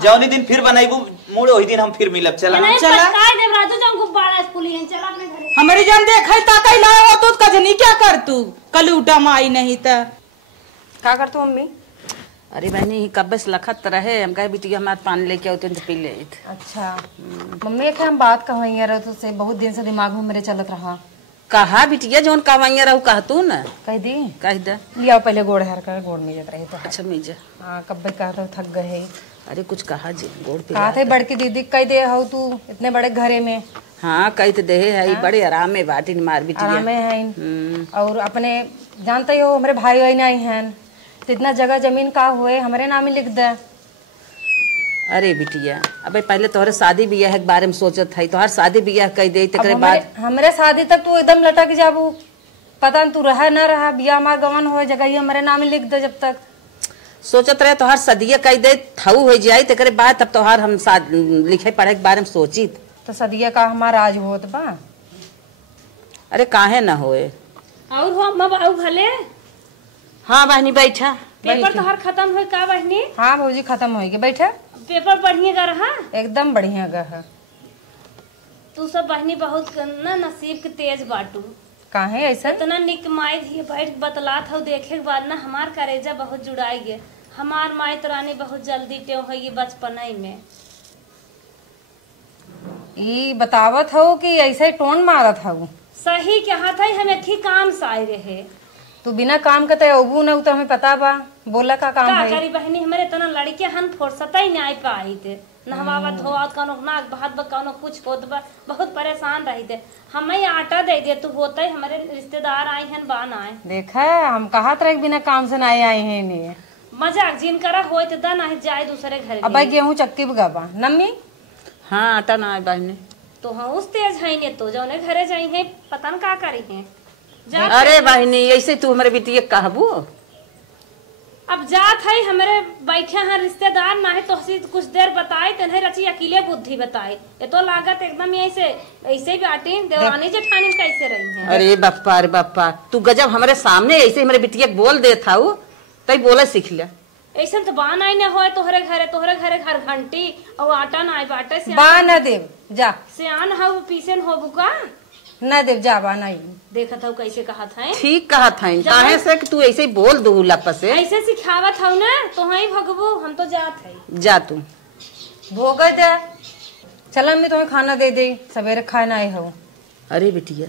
जौनी दिन फिर बनाईबू मूड वही दिन हम फिर मिलब। चला चला काय देव राजू जाऊं गुब्बारा स्कूली हैं। चला अपने घरे हमारी जान देखै ताकई ला हो तो कजनी क्या कर तू कल उठा माई नहीं त का कर तू मम्मी? अरे बहनी कब से लखत रहे हम कहे बिटिया हमारे पानी लेके आओ तो पी ले। अच्छा मम्मी एक हम बात कहवैया रहो तुझसे, बहुत दिन से दिमाग में मेरे चलत रहा। कहा बिटिया जोन कहवैया रहू कह तू न कह दी कह दे लिया पहले गोड़ हर कर गोड़ में रहे तो। अच्छा मीजा हाँ कब कहता थक गए। अरे कुछ कहा जी गोड़ पे कहा थे बड़की दीदी कह दे हो तू इतने बड़े घरे में। हाँ कही तो दे है बड़े आराम में बाटी मार बिटिया आराम में है। और अपने जानते हो हमारे भाई वही नहीं है तो इतना जगह जमीन का हुए हमारे नाम ही लिख दे। अरे बिटिया अबे पहले तोहरे शादी ब्याह के बारे में सोचत है तोहर शादी ब्याह कह दे तकरे बाद हमरे शादी तक तू एकदम लटक जाबू पता न तू रहा न रहा बिया हमार गवन हो जगह हमारे नाम ही लिख दे। जब तक सोचत रहे तोहर सदिया कह दे थाऊ हो जाए तकरे बाद तब तोहर हम लिखे पढ़े के बारे में सोची तो सदिया का हमारा आज होत बा। अरे काहे न होए और हो मब आउ भले। हाँ बहनी बैठा पेपर तोहर खत्म होई का बहनी? हाँ भौजी खत्म हो गई बैठा। पेपर बढ़िया कर रहा एकदम बढ़िया गह। तू सब बहनी बहुत ना नसीब के तेज बाटू। काहे ऐसा? इतना निक माई थी बैठ बतलात हो देखे के बाद ना हमार करेजा बहुत जुड़ाई गे। हमार माई तो रानी बहुत जल्दी टेव है बचपन में। ई बतावत हो कि ऐसे टोन मारत हो? सही कहा था हम एक ही काम से आए रहे। तू बिना काम के अबू न तो हमें पता बा बोला का काम है। करी बहनी हमारे इतना लड़के हन फुर्सत ही नहीं पाई थे नहवावा धोवा कौनो नाक बहात कौनो कुछ होत बा बहुत परेशान रही थे। हमें आटा दे दे तू होता है हमारे रिश्तेदार आए हैं बान आए। देखा हम कहा रहे बिना काम से नहीं आए हैं नहीं मजाक जिन करा हो तो नहीं जाए दूसरे घर। अब गेहूँ चक्की बगाबा नम्मी। हाँ आटा ना बहनी तो हाँ उस तेज है ने तो जौने घरे जाई है पता न का करी है। अरे बहनी ऐसे तू हमारे बिटिया कहबू अब जात है हमारे बैठे हैं रिश्तेदार ना है तो कुछ देर बताए तन्हे रची अकेले बुद्धि बताए ये तो लागत एकदम ऐसे ऐसे बाटी देवरानी जेठानी कैसे रही है। अरे बापा अरे बापा तू गजब हमारे सामने ऐसे हमारे बिटिया बोल दे था तई बोला सीख ले। ऐसा तो बान आई न हो तोहरे घरे घर घंटी और आटा ना बाटे से बा न देव जा सियान हो पीसे हो बुका न देव जा बा नहीं देखा था कैसे कहा था। ठीक कहा था काहे से कि तू ऐसे ही बोल दो लपस से ऐसे सिखावत हो ना तो ही भगबू हम तो जात है जा तू भोग दे चल मैं तुम्हें खाना दे दे सवेरे खाना आए हो। अरे बिटिया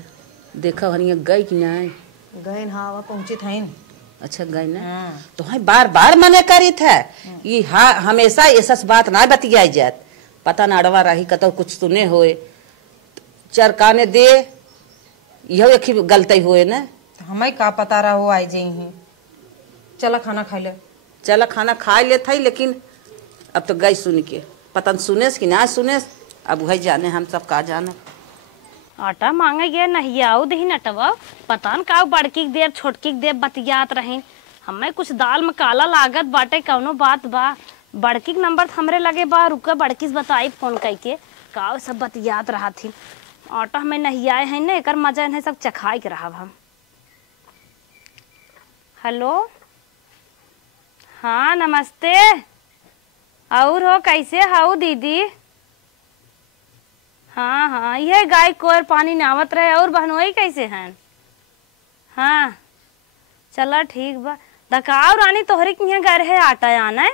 देखा हनिया गई कि नहीं गए हाँ पहुंची था। अच्छा गई ना तो है बार बार मने करी था ये हाँ हमेशा ऐसा बात ना बतियाई जात पता ना अड़वा रही कतो कुछ सुने होए चरकाने दे यह एक ही गलती हुए ना हमें का पता रहा हो आई जाई है। चला खाना खा ले चला खाना खा ले था लेकिन अब तो गई सुन के पता सुने कि ना सुने अब वही जाने हम सब का जाने। आटा मांगे गए नहीं आओ दही नटवा पता न का बड़की देर छोटकी देर बतियात रहे हमें कुछ दाल में काला लागत बाटे कौनो बात बा बड़की नंबर हमरे लगे बा रुका बड़की से बताई फोन करके का सब बतियात रहा थी। आटा हमें नहीं आए हैं ना एक मजा नहीं सब चखाई के रहा हम। हेलो हाँ नमस्ते और हो कैसे हो दीदी? हाँ हाँ ये गाय को पानी नावत रहे और बहनोई कैसे हैं? हाँ चला ठीक बा दकाव रानी तोहरे के यहाँ घर है आटा आना है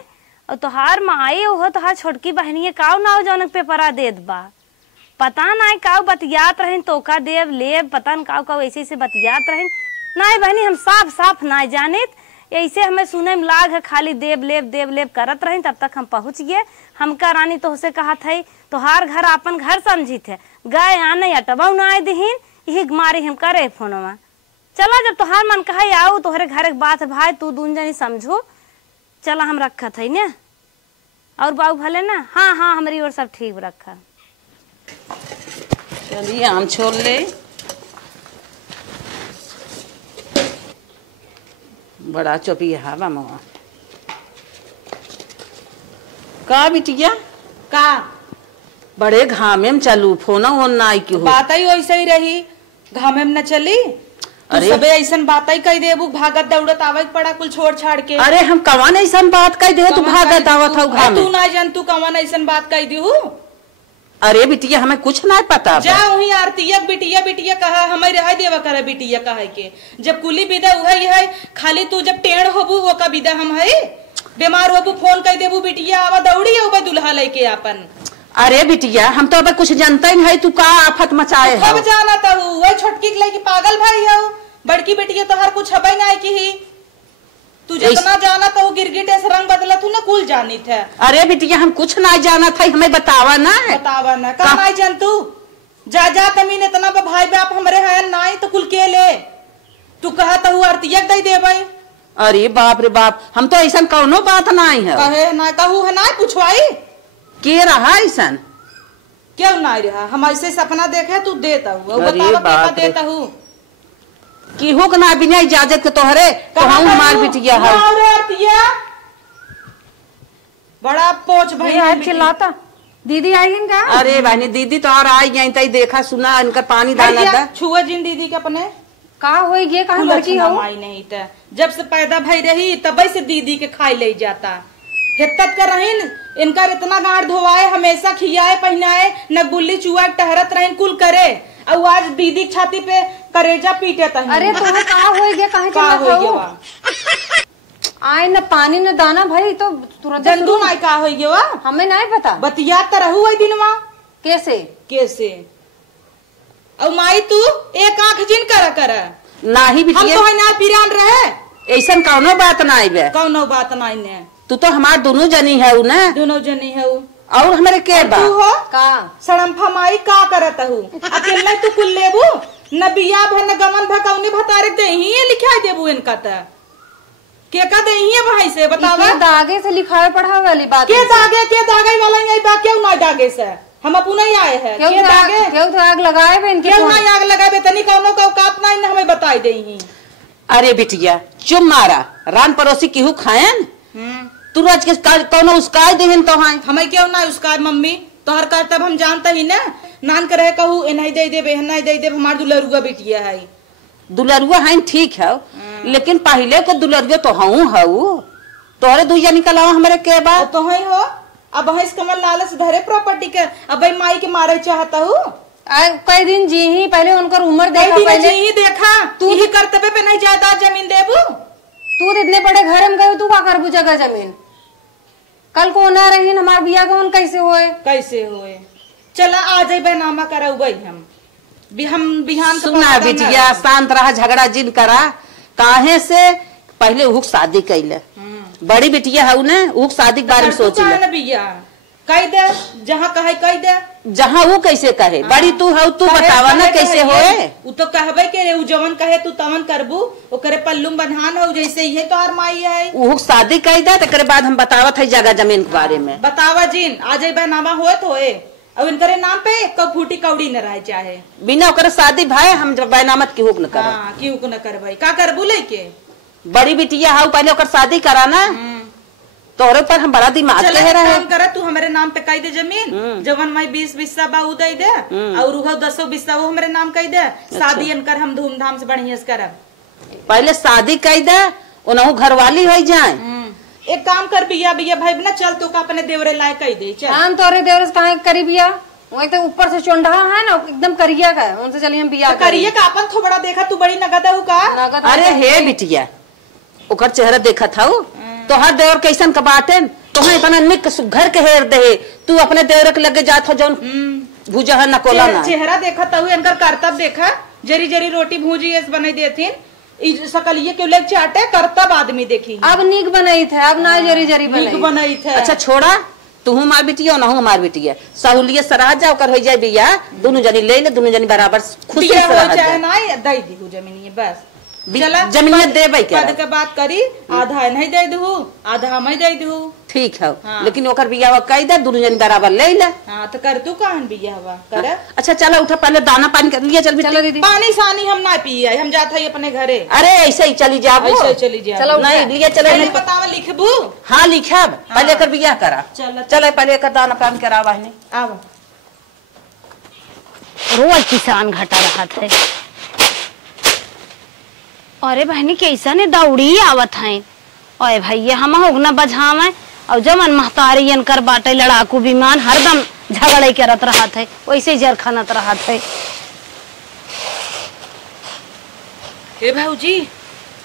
और तोहार माई हो तोहार छोटकी बहनी काव नाव जौनक पेपरा देत बा पता ना काव बतियात रहें तो का देव ले पता न काव काव ऐसे बतियात रहें ना बहनी हम साफ साफ ना जानित ऐसे हमें सुने में लाग है खाली देव लेब करत रहे तब तक हम पहुँच गए। हमका रानी तो से कहा था तोहार घर अपन घर समझी थे गए आने अटबा न आए दहीन यही मारी हम करे फोनवा चला जब तोहार मन कहा आओ तोहरे घर एक बात है भाई तू दून जनी समझो चला हम रखा था ने और बाबू भले ना। हाँ हाँ हमारी ओर सब ठीक रखा। चलिए आम छोड़ ले बड़ा चौपी हवा मवा का बिटिया का बड़े घामे में चलू फोन वोन ना आई क्यों बात ही वैसे ही रही घामे में न चली तू सबे ऐसन बात ही कह देबू भागत दौड़त आवे के पड़ा कुल छोड़ छाड़ के। अरे हम कवन ऐसन बात कह दे तू भागत आवत हौ घर में। तू ना जान तू कवन ऐसन बात कह दिहू। अरे बिटिया हमें कुछ नहीं पता। जा वही आरतिया बिटिया बिटिया कहा हमें रह देवा करे बिटिया कहे के जब कुली विदा वही है खाली तू जब टेढ़ होबू वो का विदा हम है बीमार होबू फोन कह देबू बिटिया आवा दौड़ी आवा दुल्हा लेके अपन। अरे बिटिया हम तो अब कुछ जानते नहीं है तू का आफत मचाए है। अब जाना तो वही छोटकी के लेके पागल भाई है बड़की बिटिया तो हर कुछ हबे ना की ही तू जितना जाना तो गिरगिटे से रंग बदला तू ना कुल जानी थे। अरे बिटिया हम कुछ नहीं जाना था हमें बतावा ना का नहीं जान तू जा जा कमीन इतना भाई बाप हमरे है ना तो कुल के ले तू कहा तो आरतिया दे दे भाई। अरे बाप रे बाप हम तो ऐसा कौनो बात नहीं है कहे ना कहू है ना पूछवाई के रहा ऐसा क्यों नहीं रहा हम ऐसे सपना देखे तू देता हूँ बतावा देता हूँ की हो ना बिना इजाजत के तोहरे कहूँ हमार बिटिया है बड़ा पोच भाई चिल्लाता दीदी आई क्या। अरे बहनी दीदी तो और आई गई तई देखा सुना इनका पानी डाला था छुआ जिन दीदी के अपने का होई गे कहां लड़की हो आई नहीं था जब से पैदा भई रही तब से दीदी के खाई ले जाता हित्तत कर रहीन इनका इतना गाड़ धोवाए हमेशा खियाए पहनाए न गुल्ली चुआ टहरत रहीन कुल करे और आज दीदी छाती पे करेजा पीटे तही। अरे तुम्हें का होई गे काहे चिल्लात आए न पानी न दाना भाई तो तुरंत जंदू नाई का होई गे वा हमें नहीं पता बतिया त रहू है दिनवा कैसे कैसे और माई तू एक आंख जिन कर नाही बिटिया हम तो ना पिरान रहे ऐसा कौनो बात नहीं बे कौनो बात नहीं ने तू तो हमार दोनों जनी है ना दोनों जनी है और हमारे के बा तू हो का सड़म्फा माई का करत हूँ अकेले तू कुल लेबू न बिया भ न गमन भ कौने भतारे दे ही लिखाई देबू इनका त के का दे ही भाई से बतावा के दागे से लिखाए पढ़ावे वाली बात के दागे वाला नहीं बा क्यों ना दागे से हम अपना ही आए हैं के दागे क्यों तो आग लगाए बे इनके क्यों ना आग लगाए तनी कौनो का औकात नहीं हमें बताई दे ही। अरे बिटिया चुप मारा रान पड़ोसी केहू खायन तू रोज के कौनो उसका देहन तो हां हमें क्यों ना उसका मम्मी तोहर कर तब हम जानता ही ना नान करे कहू ए नहीं दे दे बहन नहीं दे दे हमार दुलरुआ बिटिया है दुलरुआ है ठीक है लेकिन पहले को दुलरुआ तो हूँ तोहरे दुइया निकलावा हमारे के बा तो है हो अब भैंस कमल लालच धरे प्रॉपर्टी के अब भाई माई के मारे चाहता हूँ कई दिन जी ही पहले उनकर उम्र देखा पहले जी ही देखा तू ही कर्तव्य पे नहीं ज्यादा जमीन देबू तू इतने बड़े घर में गए तू का करबू जगह जमीन कल को ना रही हमार बिया कौन कैसे होए चला आ जाए बैनामा करा हम बिहान सुना बिटिया शांत रहा झगड़ा जिन करा काहे से पहले उहुक शादी कैले बड़ी बिटिया है ना उहुक शादी के बारे में सोची बिया कह दे जहाँ कहे कह दे जहाँ वो कैसे कहे बड़ी तू है तू बतावा ना कैसे होए वो तो कहबे के रे जवन कहे तू तवन करबू ओकरे पल्लू बंधान हो जैसे ये तो और माई है उहुक शादी कह दे तकरे बाद हम बतावत है जगह जमीन के बारे में बतावा जिन आ जाए बैनामा होत होए अब इनकरे नाम पे कब फूटी कौड़ी न रह चाहे बिना ओकरे शादी भाई हम बैनामत की हुक न कर की हुक न कर भाई का करबू लेके बड़ी बिटिया हाउ पहले ओकर शादी करा ना तोहरे पर हम बड़ा दिमाग कह रहे काम कर तू हमारे नाम पे कह दे जमीन जवन मैं 20 बिस्सा बाऊ दे दे और 10 बिस्सा वो हमारे नाम कह दे शादी इनकर हम धूमधाम से बढ़िया से करब पहले शादी कह दे उनहु घरवाली हो जाए एक काम कर बिया बिया भाई ना चल तो का अपने देवरे लाए कह दे चल हम तोरे देवरे से काहे करी बिया वही तो ऊपर से चोंडा है ना एकदम करिया का उनसे चलिए हम बिया करिए का अपन थोड़ा देखा तू बड़ी नगद है का अरे हे बिटिया ओकर चेहरा देखा था तो हर देवर कैसन का बाटे तो इतना निक घर के हेर दे तू अपने देवर के लगे जात हो जौन भूजा है नकोला ना चेहरा देखा तो इनकर करतब देखा जरी जरी रोटी भूजी ऐसे बना देथिन सकलिए के लग चाटे करतब आदमी देखी अब निक बनाई थे अब ना जरी जरी बनाई थे। अच्छा छोड़ा तू मार बिटिया ना हूँ मार बिटिया सहूलियत सराह जाओ कर हो जाए बिया दोनों जनी ले ले दोनों जनी बराबर खुशी से रह जाए ना दे दी जमीन बस जमीनियत देबे के बात करी आधा नहीं दे दू आधा मैं दे दू ठीक है लेकिन ओकर बिया कह दे दोनों जनी बराबर ले ले हाँ तो कर तू कहन बिया कर अच्छा चलो उठा पहले दाना पानी कर लिया चल दीदी पानी सानी हम ना पिए हम जाते हैं अपने घरे अरे ऐसे ही चली जाओ ऐसे चली जाओ चलो नहीं लिया चले बतावा लिखबू हाँ लिखब पहले कर बिया करा चले पहले कर दाना पानी करा बहनी आव रोज किसान घटा रहा था अरे बहनी कैसा ने दौड़ी आवत है। ओए भैया हम होगना बजावे और जमन महतारियन कर बाटे लड़ाकू विमान हरदम झगड़े करत रहत है, वैसे जर खानत रहत है। हे भाऊजी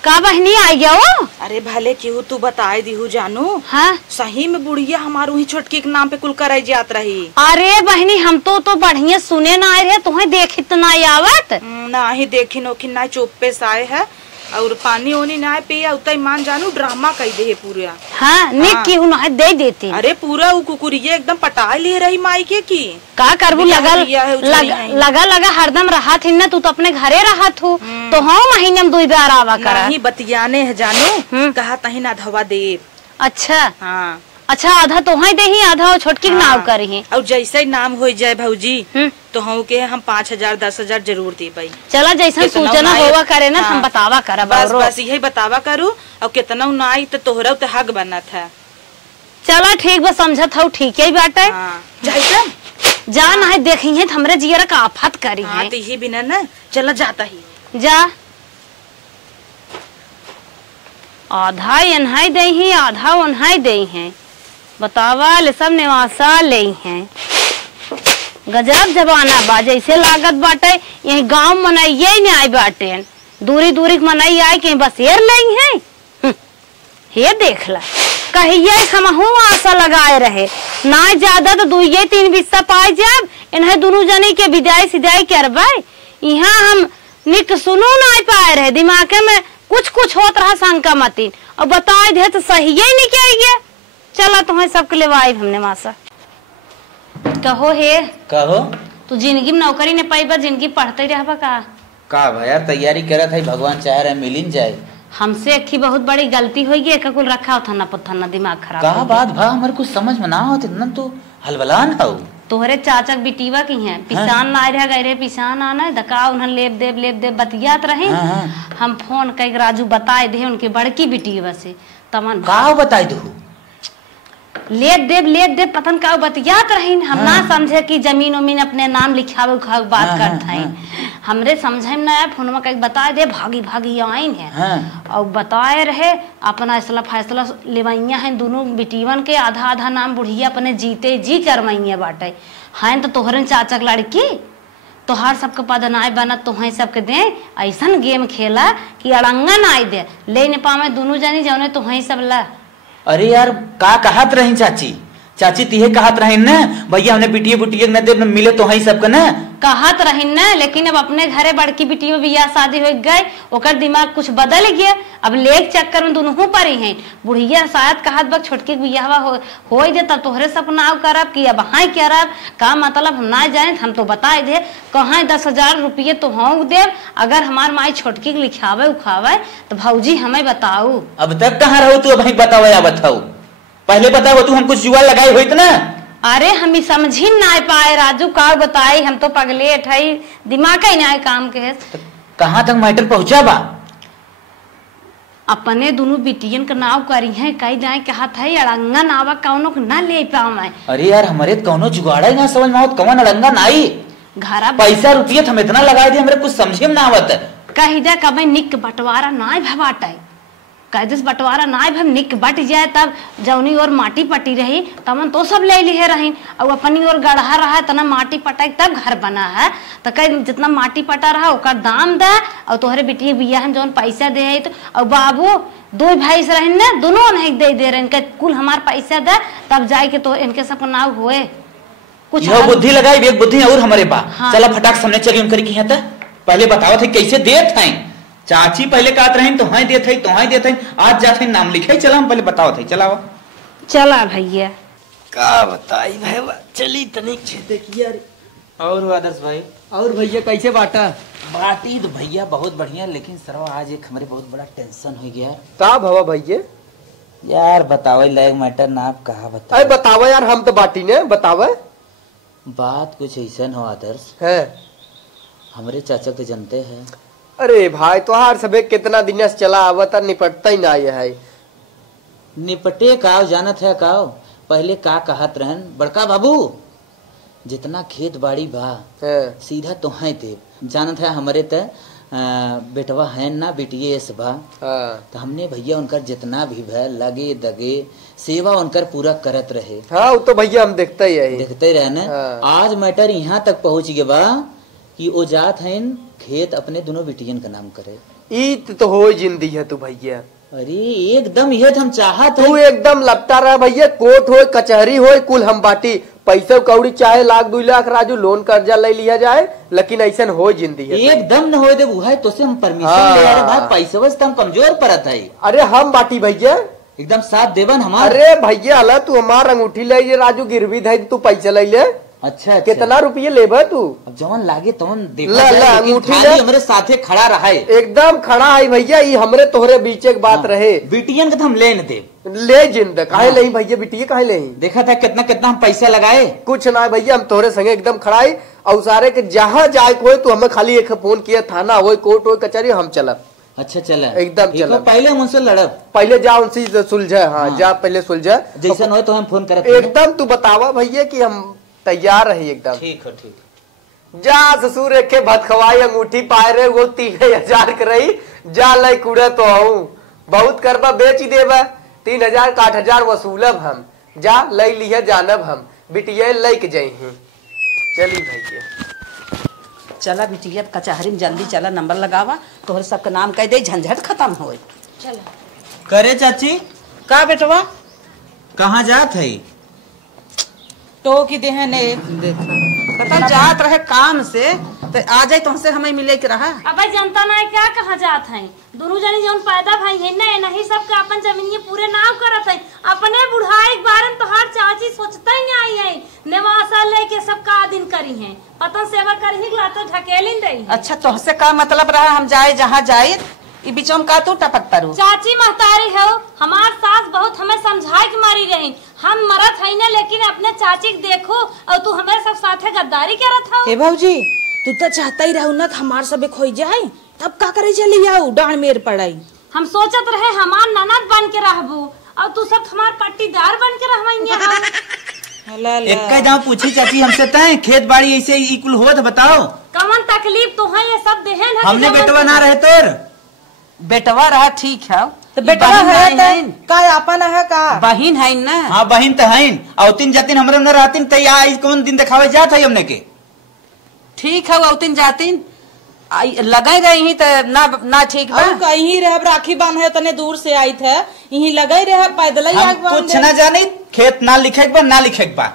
का बहनी आई गया वो? अरे भले केहू तू बताए दिहू जानू। हाँ सही में बुढ़िया हमारू ही छोटकी के नाम पे कुल कराई जात रही। अरे बहनी हम तो बढ़िया सुने ना आए रहे, तुम्हें देखित ना आवत ना ही देखी नोखी ना चुप पे साए है और पानी ओनी ना पिया उतना मान जानू ड्रामा कही दे पूरा। हाँ निक की हूँ ना दे देती। अरे पूरा वो कुकुरिया एकदम पटा ले रही माई के की का करबू लगा हरदम रहा थी ना, तू तो अपने घरे रहा थू तो हाँ महीने में 2 बार आवा करा। नहीं बतियाने है जानू कहा तही ना धवा दे। अच्छा हाँ अच्छा आधा तो दे ही आधा वो छोटकी के नाम करी है। और जैसे ही नाम हो जाए भाऊजी तो हम के हम 5,000 10,000 जरूर दे भाई। चला जैसा सूचना होवा करे ना हम बतावा करा। बस यही बतावा करू और कितना ना आई तो तोहरा तो हक बना था। चला ठीक बस समझत हूँ ठीक है बाटे। जा ना है देखी है हमरे जियर का आफत करी है तो यही बिना ना चला जाता ही जा। आधा एनहाई दे ही आधा ओनहाई दे हैं, बतावा ले सब निवासा ले हैं। गजब जबाना बा जैसे लागत बाटे यही गांव मनाइए नहीं आए बाटे, दूरी दूरी मनाई आए के बस येर ले हैं। हे देख ला कहिए हमहू आशा लगाए रहे ना ज्यादा तो 2-3 बिस्सा पाए जब इन्हें दोनों जने के विदाई सिदाई करबे। यहाँ हम निक सुनो ना पाए रहे, दिमाग में कुछ होत रहा शंका मतीन और बताए दे तो सही ही नहीं क्या। चला तुम्हें सबके लिए वाइब हमने मासा कहो हे कहो तू जिंदगी में नौकरी ने पाई बार जिंदगी पढ़ते रहबा का भैया तैयारी करत है, भगवान चाह रहे मिलिन जाए। हमसे अखी बहुत बड़ी गलती हुई है, कुल रखा था ना पत्थर दिमाग खराब का बात भा हमारे कुछ समझ में ना होते इतना तो हलबलान हो। तोहरे चाचा बिटीवा की हैं पिसान ना रह गए रे पिसान आना दका उन्हें लेब देव बतियात रहे। हम फोन कई राजू बताए दे उनके बड़की बिटीवा से तमन का बताई दो लेब देव पतन का बतियात रही। हम ना समझे कि जमीन उमीन अपने नाम लिखावे उखावे बात करते हैं। हमरे समझे में ना फोन कई बताए दे भागी आइन है और बताए रहे अपना फैसला लेवाइया है दोनों बिटीवन के आधा नाम बुढ़िया अपने जीते जी करवाइया बाटे हैं। तो तोहरन चाचा के लड़की तोहार सबके पदनाय बना तोहें सबके दे ऐसा गेम खेला कि अड़ंगा ना आई दे ले न पावे दोनों जनी जौने तोहें सब ला। अरे यार का कहत रही चाची तीहे कहत रही न भैया हमने बिटिया बुटिया न दे मिले तो हई सबके न कहत रही न, लेकिन अब अपने घरे बड़की बिटी में बियाह शादी हो गए ओकर दिमाग कुछ बदल गया। अब लेक चक्कर में दोनों पर ही हैं। बुढ़िया शायद कहत बक छोटके बियाहवा हो दे तब तोहरे सपना करब कि अब हाँ करब का मतलब हम ना जाए हम तो बताए दे कहाँ 10,000 रुपये तो हाँ देव अगर हमार माई छोटकी के लिखावे उखावे तो भौजी हमें बताऊ। अब तक कहाँ रहो तू अब बताओ बताओ पहले बताओ तू हम कुछ जुआ लगाई हुई ना। अरे हम समझ ही ना पाए राजू का बताई हम तो पगले ठई दिमाग ही ना काम के है। कहाँ तक मैटर पहुंचा बा अपने दोनों बिटियन का नाव करी है कई जाए कहा था अड़ंगा नावा कौनो ना ले पाऊँ मैं। अरे यार हमारे कौनो जुगाड़ा ही ना समझ में आवत कौन अड़ंगा नाई घरा पैसा रुपये हम इतना लगाए थे हमारे कुछ समझे में ना आवत कही दे कब निक बंटवारा ना भवाटाई कैदिस बंटवारा ना भम निक बट जाए तब जौनी और माटी पटी रही तमन तो सब ले लिए रही और अपनी और गढ़ा रहा तना माटी पटाई तब घर बना है तो कई जितना माटी पटा रहा ओकर दाम दे और तोहरे बिटिया बियाह जौन पैसा दे है तो और बाबू 2 भाई से रहे न दोनों नहीं दे रहे इनके कुल हमार पैसा दे तब जाए के तो इनके सब नाव हुए कुछ बुद्धि लगाई एक बुद्धि और हमारे पास। हाँ। चला फटाक सामने चली उनकर की है पहले बताओ थे कैसे देत हैं चाची पहले कहत रही तो हाँ देते तो हाँ देते आज जाते नाम लिखे चला हम पहले बताओ थे चलाओ चला भैया का बताई भाई चली तनिक छेदे किया रे। और आदर्श भाई और भैया कैसे बाटा बाटी तो भैया बहुत बढ़िया लेकिन सरवा आज एक हमारे बहुत बड़ा टेंशन हो गया का भवा भैया यार बताओ लायक मैटर ना आप कहा बताओ। अरे बतावा यार हम तो बाटी ने बतावा बात कुछ ऐसा हो आदर्श है हमारे चाचा तो जानते हैं। अरे भाई तोहार सबे कितना दिन से चला आवता निपटता ही ना है निपटे काव जानत है काव पहले का कहत रहन बड़का बाबू जितना खेत बाड़ी बा सीधा तो है दे जानत है हमारे त बेटवा है ना बेटिए इस बा हाँ तो हमने भैया उनकर जितना भी भय लगे दगे सेवा उनकर पूरा करत रहे। हाँ वो तो भैया हम देखते ही है। देखते रहे ना। हाँ। आज मैटर यहाँ तक पहुँच गया बा कि वो जात है खेत अपने दोनों बेटियन का नाम करे। ईत तो हो जिंदी है तू भैया। अरे एकदम ये हम चाहत तू एकदम लपटा रहा भैया, कोर्ट हो कचहरी हो कुल हम बाटी, पैसे कौड़ी चाहे लाख 2 लाख राजू लोन कर्जा ले लिया जाए, लेकिन ऐसा हो जिंदी है एकदम न हो दे बुहाई तो से हम परमिशन ले रहे भाई पैसे बस हम कमजोर पड़त है। अरे हम बाटी भैया एकदम साथ देवन हमार। अरे भैया अला तू हमार अंगूठी ले ये राजू गिरवी दे तू पैसा ले ले। अच्छा कितना रुपये लेबा तू? अब जवन लागे तवन ला ला अंगूठी ले। हमरे साथे खड़ा रहा है एकदम खड़ा है भैया, ये हमरे तोहरे बीच एक बात रहे। बिटियन का हम ले न दे ले जिंद काहे नहीं भैया, बिटिया काहे नहीं। देखा था कितना कितना हम पैसा लगाए। कुछ ना भैया, हम तोहरे संगे एकदम खड़ा है और सारे के जहाँ जाए कोई तू हमें खाली एक फोन किया, थाना हो कोर्ट हो कचहरी हम चला। अच्छा चला एकदम चला। पहले हम उनसे लड़ब, पहले जा उनसे सुलझा। हाँ जा पहले सुलझा, जैसा हो तो हम फोन करत एकदम तू बतावा भैया कि हम तैयार रही एकदम। ठीक है ठीक। जा ससुर एक के भात खवाई अंगूठी पाए रहे वो 3000 कर रही, जा लई कूड़े तो आऊं बहुत करबा बेच देबा 3000 का 8000 वसूलब हम, जा लई लिया जानब हम बिटिया लई के जाई हैं। चली भैया चला बिटिया कचहरी में जल्दी चला, नंबर लगावा तोहरे सबका नाम कह दे, झंझट खत्म होए। चला करे चाची का बेटवा कहाँ जात है? तो की देहने कतल जात रहे काम से तो आ जाए तुमसे हमें मिले के रहा। अब जनता ना क्या कहा जात है, दोनों जनी जौन पैदा भाई है ना नहीं सबका अपन जमीन पूरे नाम करत है। अपने बुढ़ाई के बारे में तो हर चाची सोचता ही नहीं आई है, नेवासा लेके सबका दिन करी है, पतन सेवा करी ही तो ढकेली रही। अच्छा तुमसे का मतलब रहा हम जाए जहाँ जाए, बीचों में का तू टपक परू। चाची महतारी है, हमार सास बहुत हमें समझाए की मारी रही, हम मरत है ना लेकिन अपने चाची के देखो और तू हमारे सब साथे गद्दारी करत हो। हे भाऊजी तू तो चाहता ही रहू ना हमार सब खोई जाए, तब का करे चली जाऊ डांड मेर पड़ाई। हम सोचत रहे हमार ननद बन के रहबू और तू सब हमार पट्टीदार बन के रहवैया। एक दाम पूछी चाची हमसे तय खेत बाड़ी ऐसे इकुल होत बताओ कौन तकलीफ तो है ये सब देहन है। हमने बेटवा ना रहे तोर बेटवा रहा ठीक है तो बेटा है का अपन है का बहिन है ना। हाँ बहिन तो है और 3 जातिन हमरे न रहतिन त या कौन दिन दिखावे जात है हमने के। ठीक है औतिन जातिन लगे गई ही तो ना ठीक बा। कहीं रह राखी बांध है तने दूर से आई थे यही लगे रहे पैदल ही आग बांध कुछ ना जानी खेत ना लिखे बा ना लिखे बा।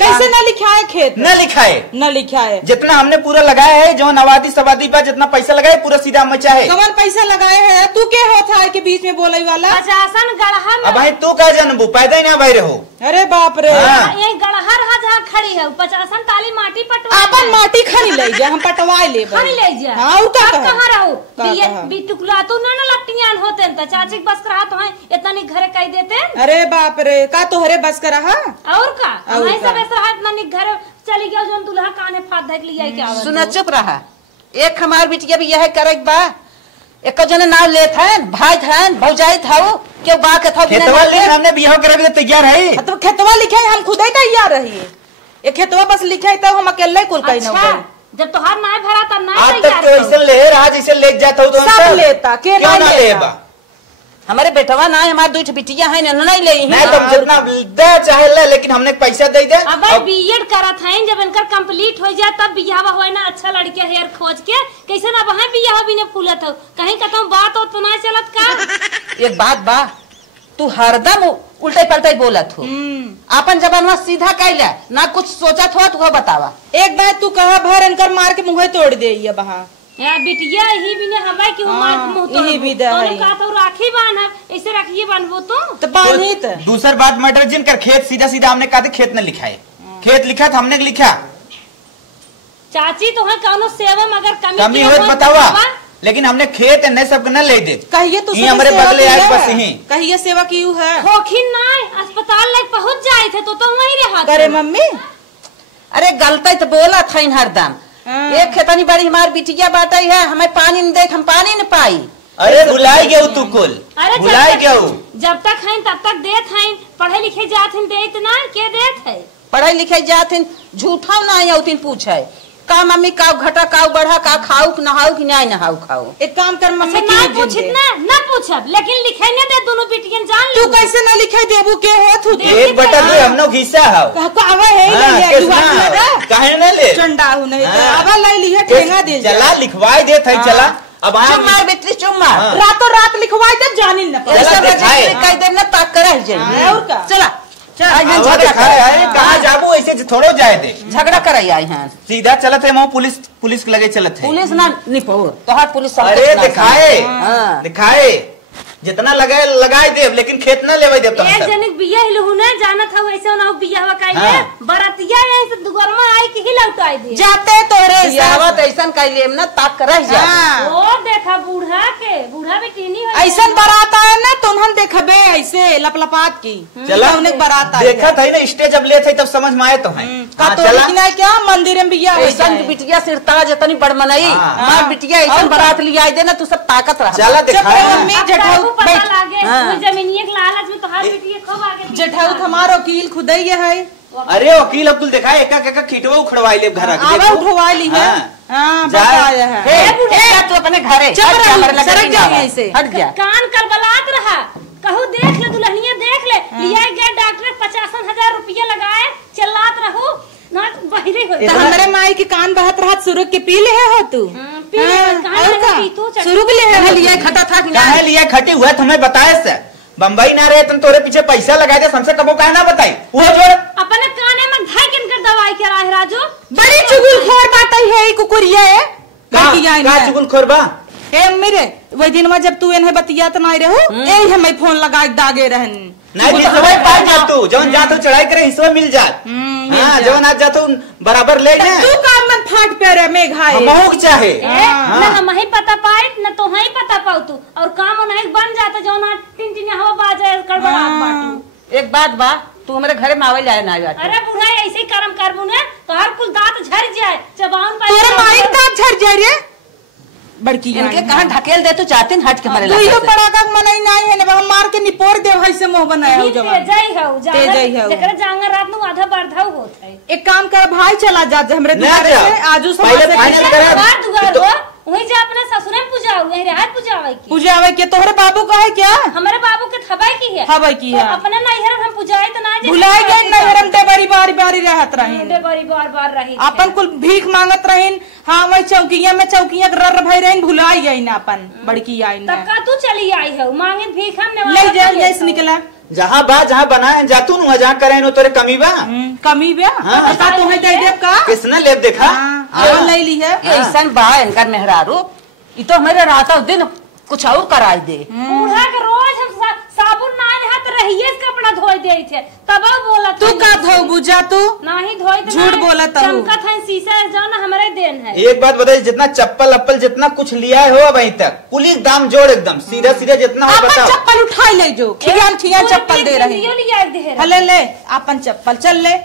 कैसे ना लिखाए खेत न लिखाए न लिखाए जितना हमने पूरा लगाया है जो आबादी सबादी पर जितना पैसा लगाए पूरा सीधा मचा है। कमल पैसा लगाए है तू क्या होता है के बीच में बोले वाला 50 गढ़हा में। अब भाई तू कहा जानबू पैदा ही ना भाई रहो। अरे बाप रे हाँ। ये गढ़हा रहा जहाँ खड़ी है 50 टाली माटी पटवा अपन माटी खनी ले जा हम पटवाए ले खड़ी ले जा। हाँ और का कहाँ रहू का ये कहा? बिटुकला तो ना लट्टियान होते त चाची बस रहा तो है इतना नहीं घरे कह देते। अरे बाप रे का तोहरे बस कर रहा और का और हमें का? सब ऐसा इतना नहीं घर चली गया जो दूल्हा काने फात धक लिया क्या सुना चुप रहा। एक हमार बिटिया भी यह करे बा, एक जने नाम लेत है भाई था भौजाई था क्यों बा के था खेतवा ले हमने बियाह करे भी तैयार है। तो खेतवा लिखे हम खुद ही तैयार रही ये खेतवा बस लिखे तो हम अकेले कुल कहीं न अच्छा जब तोहार नाय भरा तब नाय आज तक तैयार तो ऐसे ले आज ऐसे ले जाता हूँ तो सब लेता के क्यों ना ले बा। हमारे बेटवा ना हमारे 2 बिटिया है नहीं ले नहीं तो जितना दे चाहे ले लेकिन हमने पैसा दे दे। अब बीएड करत हैं जब इनका कंप्लीट हो जाए तब बियाह होए ना अच्छा लड़के हेयर खोज के कैसे ना वहाँ बियाह भी ने फूलत हो कहीं का तुम बात हो तो ना चलत का। एक बात बा तू हरदम उल्टे पलटे बोलत हो, अपन जबान सीधा कैला ना कुछ सोचत हो तो बतावा। एक बार तू कहा भर इनकर मार के मुँह तोड़ दे ये बहा यार बिटिया ही भी ने हवा की मार के मुंह तोड़ यही भी दे है। का तो राखी बांध ऐसे राखी बांधबो तो बांधी तो दूसर बात मैटर जिनकर खेत सीधा सीधा हमने कहा खेत न लिखा है, खेत लिखा था हमने लिखा। चाची तो है कौनो सेवा मगर कमी हो बतावा लेकिन हमने खेत न सब न ले दे कहिए तू हमारे बगले आस पास ही कहिए सेवा की है खोखिन ना अस्पताल लायक पहुंच जाए थे तो वहीं रहा करे मम्मी। अरे गलती तो बोला था हरदम एक खेतनी बड़ी हमारी बिटिया बाटा है हमें पानी नहीं देख हम पानी नहीं पाई। अरे भुलाई गए तू कुल अरे भुलाई गए जब तक हैं तब तक देत हैं पढ़े लिखे जात हैं देत ना के देत है पढ़े लिखे जाते झूठा ना उतिन पूछे का मम्मी का घटा का बढ़ा का खाऊ कि नहाऊ कि नहीं नहाऊ खाऊ। एक काम कर मम्मी अच्छा ना पूछित ना पूछब, लेकिन लिखे ने दे दोनों बेटियन जान तू कैसे ना लिखे देबू के हो तू एक बटन ले हमनो घिसा हाउ कहवा है ले दुआ काहे न ले चंडाऊ नहीं तो आवा ले लिया ठेंगा दे चला लिखवाई दे थई चला अब आ चुम्मा बेटली चुम्मा रातों रात लिखवाई दे जानी न ऐसा रजिस्ट्री कह दे ना ताक कर जाए और का चला चल झगड़ा है कहां जाबू ऐसे थोड़ो जाए दे झगड़ा कराई आई हैं सीधा चलत है वहां पुलिस लगे चलत है पुलिस ना निपोर तोहार पुलिस अरे दिखाए जितना लगाए दे लेकिन खेत ना लेवे दे एक जनिक बिया हिलहु ने जानत हउ ऐसे ना बिया हवा काई बरातिया यहीं से दुगरमा आई कि हिलौटाई दे जाते तोरे यावा त ऐसन काई लेम ना ताक कर जा ओ देखा बूढ़ा बेटी नहीं हो ऐसन बारात आए ना तुमहन देखबे ऐसे लपलपात की चला उन्हें बारात आए देखा था ना स्टेज अब ले थे तब समझ में आए तो है का तो लेकिन क्या मंदिर में बिया ऐसन बिटिया सिरता जतनी बड़ मनई मार बिटिया ऐसन बारात लिया आई दे ना तू सब ताकत रहा चला दिखाए मम्मी जेठाऊ पता लागे वो जमीनिए के लालच में तोहार बेटी खूब आगे जेठाऊ हमारो वकील खुदै है अरे वकील अब्दुल देखा एक खीटवा उखड़वाई ले घर आवा उठवा ली है हां बताया है ए तू अपने घरे सरक जा ऐसे हट जा कान करबलात रहा कहू देख ले दुल्हनिया देख ले लिया गया डॉक्टर 55,000 रुपया लगाए चलात रहू ना बहिरे हो तो हमारे माई के कान बहत रहा शुरू के पी ले हो तू शुरू के ले लिया खटा था काहे लिया खटी हुआ तुम्हें बताए से बम्बई ना रहे तुम तोरे पीछे पैसा लगाए थे हमसे कबो काहे ना बताई वो जोड़ अपने काने में ढाई किनकर दवाई करा है राजू बड़ी चुगलखोर बात है कुकुरिया है का चुगलखोर बा ए मेरे वही दिन में जब तू इन्हें बतिया तो नहीं रहू यही हमें फोन लगा दागे रहन नहीं हिस्सा पाए जा तू जवन जा तो चढ़ाई करे हिस्सा मिल जात हां जवन आज जा तो बराबर ले जा तू काम मत फाट पेरे में घाए महूक चाहे ना हम ही पता पाए ना तो ही पता पाऊ तू और काम नहीं बन जाता जो ना टिन हवा बाजे कड़बड़ात बाटू एक बात बा तू हमारे घरे में आवे जाए ना आवे अरे बुढ़ा ऐसे ही कर्म करबू ने तो हर कुल दांत झड़ जाए चबाउन पर तोरे माई दांत झड़ जाए रे बड़की इनके कहां ढकेल दे तू चाहते हट के मारे तू यो बड़ा का मनई नहीं है ने हम मार के निपोर देव है से मुंह बनाया हो जवान जाई हो जकरा जांगर रात नु आधा बारधाव होत है एक काम कर भाई चला जा हमरे दुआरे से आजू पहले फाइनल बार दुआर हो वही जा अपने ससुरे पूजा हुए रात पूजावे की पूजावे के तोहरे बाबू का है क्या हमारे बाबू के थबाई की है हवाई की है अपने नैहर हम पूजाए तो ना भुलाए गए नैहर हम बारी बारी रहत रहिन बार रही अपन कुल भीख मांगत रहिन हां वही चौकिया में चौकिया रर भई रहिन भुलाई गई ना अपन बड़की आई ना तब का तू चली आई है मांगे भीख हमने ले जा यस निकला जहां बनाए जातू नु जहां करे नो तोरे कमी बा पता तुम्हें दे दे का किसने ले देखा ले ली है ऐसन बा इनकर मेहरारू ई तो हमारे राता दिन कुछ और कराई दे बूढ़ा के रोज हम साबुन ना हाथ रहिए कपड़ा धोई दे थे तब बोला तू का धो बुझा तू नहीं धोई झूठ बोला तू चमकत है शीशा जो ना हमारे देन है एक बात बताइए जितना चप्पल जितना कुछ लिया है हो अभी तक पुलिस दाम जोड़ एकदम सीधा जितना हो बताओ चप्पल उठाई ले जो खिया चप्पल दे रहे ले ले अपन चप्पल चल ले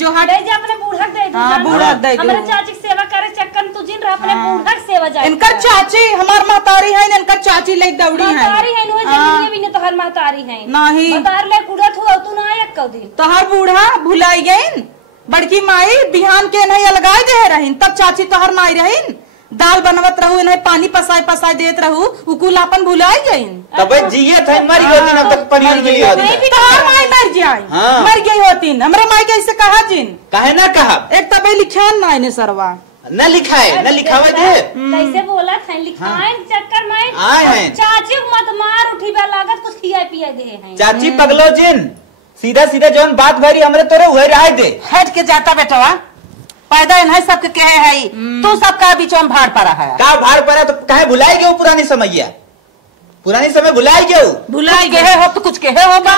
जो हाथ दे अपने बूढ़ा दे बूढ़ा दे हमारे चाची की सेवा करे चक्कर तू जिन अपने बूढ़ा की सेवा जाए इनकर चाची हमार महतारी है इनकर चाची ले दौड़ी है महतारी है नो जमीन भी ने तोहर महतारी है नहीं महतार ले कुड़त हुआ तू ना एक कौ दिन तोहर बूढ़ा भुलाई गईन बड़की माई बिहान के नहीं अलगाई दे रहीन तब चाची तोहर माई रहीन दाल बनवत रहू इन्हें पानी पसाई देत रहू उकुल अपन भुलाई गईन तब जिए थे मर गई ना तक पनीर मिली होती तोहर माई मर जाई मर गई होती हमरे माई कैसे कहा जिन काहे ना कहा एक तबे लिखान ना इने सरवा न लिखाए न लिखावे दे कैसे बोला था लिखाए चक्कर में आए हैं चाची मत मार उठी बा लागत कुछ खिया पिया दे हैं चाची पगलो जिन सीधा जौन बात भरी हमरे तोरे हुए राय दे हट के जाता बेटवा पैदा इन्हें सबके कहे है तू सबका बीच में भाड़ पड़ा है का भाड़ पड़ा तो कहे भुलाई गए पुरानी समय भुलाई गए भुलाई गए हो तो कुछ कहे होगा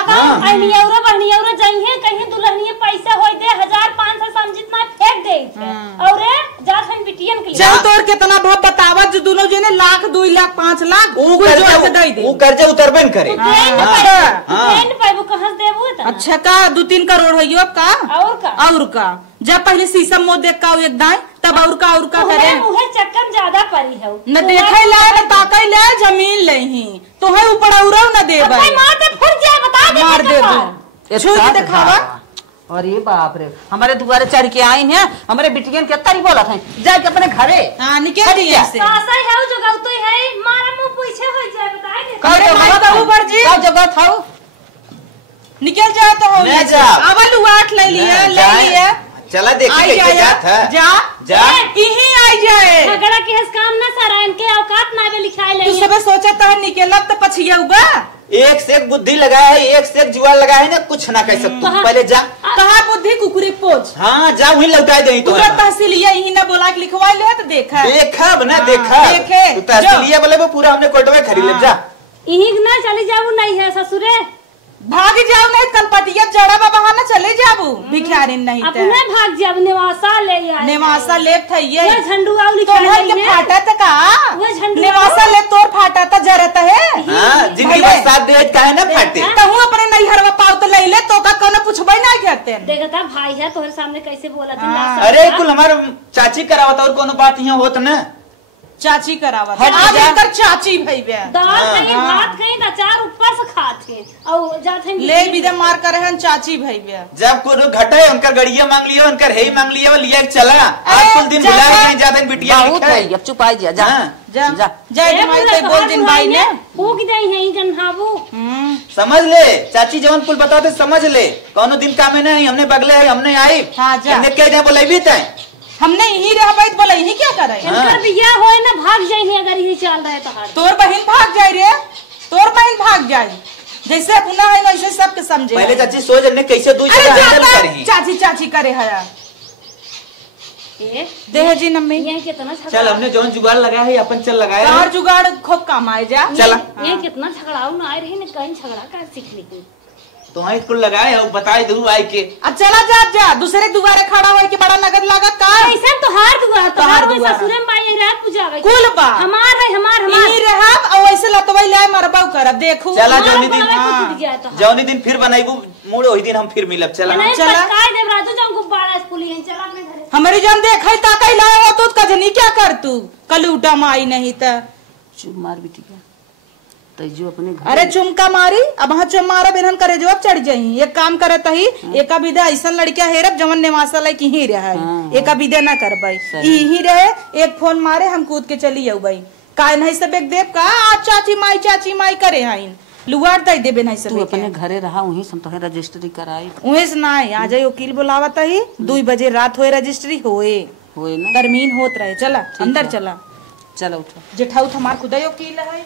अनियौरा बहनियौरा जइहे कहीं दुल्हनिया पैसा होई दे 1500 समझित ना फेंक दे और जात हन बिटियन के लिए चल तोर कितना भाव बतावा जो दोनों जने लाख 2 लाख 5 लाख वो कर्जा उतरबन करे ट्रेन पाइबो कहां देबो त अच्छा का 2-3 करोड़ होइयो का और का जब पहले शीशम मो देख का एक दाई तब और का करे मुहे चक्कर ज्यादा परी है न देखे ला न ताकई ला जमीन लेही तो है ऊपर औरव न देबे मार दे फुर जा बता दे मार दे छू के दिखावा अरे बाप रे, हमारे दुआरे चढ़ के आई हैं, हमारे बिटियन के तारी बोला था जाके अपने घरे। हां निकल दिया से सासा है वो जगह तो है मारा मुंह पीछे हो जाए बताए दे का जगह था ऊपर जी, का जगह था निकल जाओ तो हो ले जा अब लुआट ले लिया चला देखिए कैसे जात है जा यहीं आई जाए झगड़ा के काम ना सारा इनके औकात ना बे लिखाए ले तू सब सोचा था निकलब तो पछियाऊगा। एक से एक बुद्धि लगाया है, एक से एक जुआर लगाया है ना, कुछ ना कह सकते। पहले जा कहा बुद्धि कुकुरी पोच। हाँ जा वहीं लौटा दे तो तहसीलिया यहीं ना बोला के लिखवा ले तो देखा ना देखा देखे तहसीलिया बोले वो पूरा हमने कोर्टवे खरीद ले जा यहीं ना चली जाऊ नहीं है ससुरे भाग जाओ नहीं कलपतिया जड़ा बाबा ना चले जाबू भिखारिन नहीं अपने भाग जाब नेवासा ले नेवासा लेप थइए वो झंडुआ लिखा है फाटा त का नेवासा ले तोर फाटा त जरत है। हां जिंदगी भर साथ दे काहे ना फाटे तहु अपने नैहरवा पाव त ले ले तो का कोनो पुछबे ना करते देखता भाई है तोहरे सामने कैसे बोला हाँ। अरे कुल हमार चाची करावत और कोनो बात यहाँ होत ना चाची करावत आज एकर चाची भई बे दाल कहीं भात कहीं अचार ऊपर से खाते और जाते ले बिदे मार करे हन चाची भई बे जब कोनो घटे उनका गड़िया मांग लियो उनका हे मांग लियो लिया चला आज कुल दिन बुलाए नहीं जाते बिटिया बहुत है अब चुप आ जा जा जय भाई ते बोल दिन भाई ने फूक दे है जनहाबू समझ ले चाची जवन कुल बताते समझ ले कोनो दिन काम में नहीं हमने बगले है हमने आई हमने कह दे बोलेबी तै हमने यही रहबे तो बोले यही क्या करे इनकर बियाह होए ना भाग जाई अगर यही चल रहे तो तोर बहन भाग जाई रे तोर बहन भाग जाई जैसे अपना है वैसे सबके समझे पहले चाची सोच हमने कैसे दूसरा हैंडल करी चाची करे है देह जी नम्मी ये कितना चल हमने जौन जुगाड़ लगाया है अपन चल लगाया और जुगाड़ खूब काम आए जा चला ये कितना झगड़ाऊ ना आए रही ने कहीं झगड़ा कर सीख ली तो हाँ इसको लगाए और बताए दू आई के अब चला जा दूसरे दुआरे खड़ा होए के बड़ा नगद लागत का ऐसा तो हार दुआ ससुरे माई रात पूजा गई कुल बा हमार यही रहब और ऐसे लतवई ले मरबौ करब देखू चला जौनी दिन फिर बनाईबू मूड ओही दिन हम फिर मिलब चला काय देव राजू जंग गुब्बारा स्कूली हैं चला अपने घरे हमारी जान देखै ताकै लाए हो तो कजनी क्या कर तू कलूटा माई नहीं त चुप मार बिटिया तैजू अपने घर अरे चुमका मारी अब हाँ चुम मारा बिनन करे जो अब चढ़ जाई एक काम करत ही एका विदा ऐसा लड़किया हेरब जवन नेवासा लाई की ही रहे एका विदा ना कर भाई यही रहे एक फोन मारे हम कूद के चली जाऊ भाई काय नहीं सब एक देव का आज चाची माई करे हाइन लुगाड़ दे देबे नहीं सब तू अपने घरे रहा वहीं सम तो रजिस्ट्री कराई उहे से ना आ जाई वकील बुलावत ही 2 बजे रात होए रजिस्ट्री होए ना तरमीन होत रहे चला अंदर चला चलो उठो जेठाऊ हमार खुदा वकील है